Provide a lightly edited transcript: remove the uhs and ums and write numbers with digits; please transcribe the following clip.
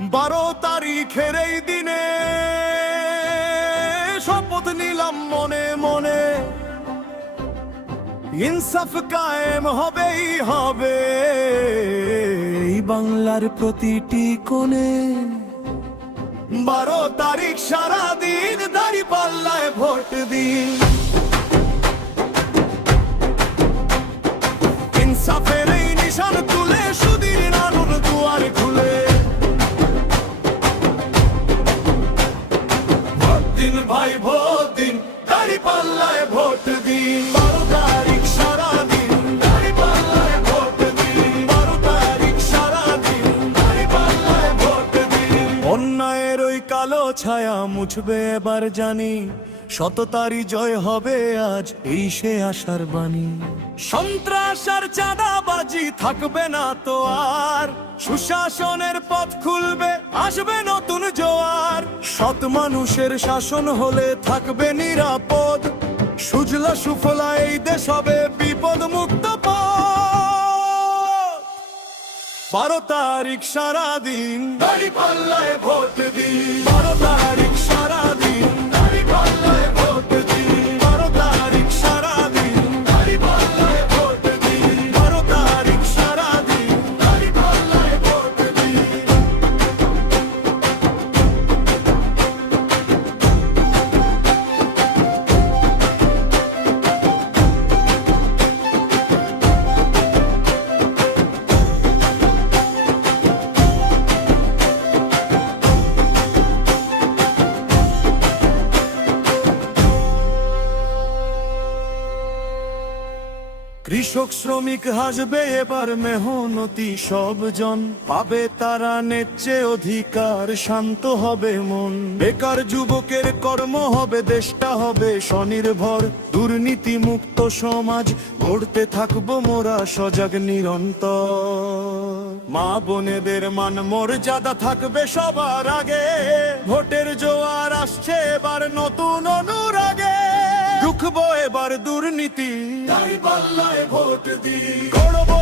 12 তারিখের এই দিনে শপথ নিলাম মনে মনে, ইনসাফ কায়েম হবেই হবে এই বাংলার প্রতিটি কোণে। 12 তারিখ সারাদিন দাঁড়িপাল্লায় ভোট দিন, ইনসাফের এই নিশান তুলে সুধীর নানুর দুয়ার খুলে। ভোট দিন ভাই ভোট দিন, দাঁড়িপাল্লায় ভোট দিন। 12 তারিখ সারাদিন দাঁড়িপাল্লায় ভোট দিন, 12 তারিখ সারাদিন দাঁড়িপাল্লায় ভোট দিন। অন্যায়ের ওই কালো ছায়া মুছবে এবার জানি, সততারই জয় হবে আজ এই সে আশার বাণী। সন্ত্রাস আর চাঁদাবাজি থাকবে না তো আর, সুশাসনের পথ খুলবে আসবে নতুন জোয়ার। সৎ মানুষের শাসন হলে থাকবে নিরাপদ, সুজলা সুফলা এই দেশ হবে বিপদ মুক্ত পথ। 12 তারিখ সারাদিন দাঁড়িপাল্লায় ভোট দিন, 12 তারিখ সারাদিন দাঁড়িপাল্লায় ভোট দিন, 12 তারিখ সারাদিন দাঁড়িপাল্লায় ভোট দিন, 12 তারিখ সারাদিন দাঁড়িপাল্লায় ভোট দিন। কৃষক শ্রমিক হাসবে এবার মেহনতি সবজন, পাবে তারা ন্যায্য অধিকার, শান্ত হবে মন। বেকার যুবকের কর্ম হবে, দেশটা হবে স্বনির্ভর। দুর্নীতি মুক্ত সমাজ গড়তে থাকবো মোরা সজাগ নিরন্তর। মা বোনেদের মান মর্যাদা থাকবে সবার আগে, ভোটের জোয়ার আসছে এবার নতুন অনুরাগে। রুখবো এবার দুর্নীতি, দাঁড়িপাল্লায় ভোট দিই, গড়বো